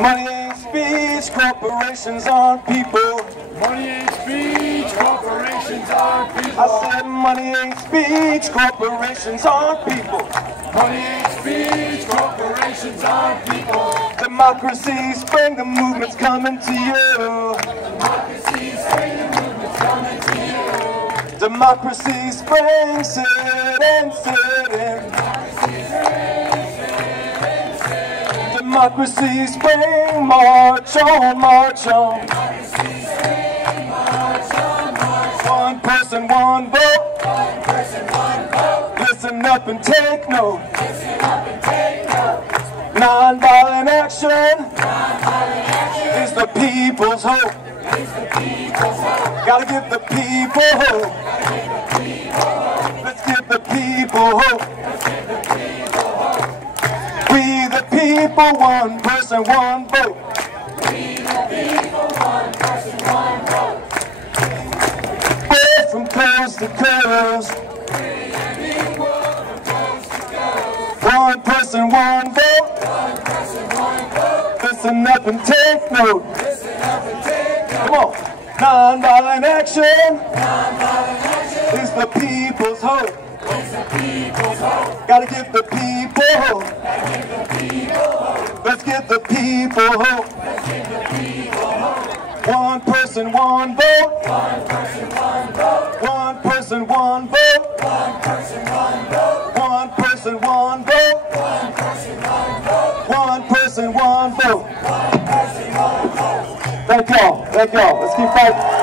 Money ain't speech, corporations aren't people. Money ain't speech, corporations aren't people. I said money ain't speech, corporations aren't people. Money ain't speech, corporations aren't people. Democracy spring, the movement's coming to you. Democracy spring, the movement's coming to you. Democracy spring, sit in, sit in. Democracy spring, march on, march on. One person, one vote. One person, one vote. Listen up and take note. Listen up and take note. Non-violent action Non-violent action is the people's hope. is the people's hope. Gotta give the people hope. Let's give the people hope. We the people, one person, one vote. We the people, one person, one vote. We're from coast to coast. We the people from coast to coast. One person, one vote. One person, one vote. Listen up and take note. Listen up and take note. Come on. Non-violent action Non-violent action is the people's hope. is the people's hope. Gotta give the people hope. Give the people hope. Let's give the people hope. Give the people hope. One person, one vote. One person, one vote. One person, one vote. One person, one vote. One person, one vote. One person, one vote. One person, one vote. One person, one vote. Thank y'all. Thank y'all. Let's keep fighting.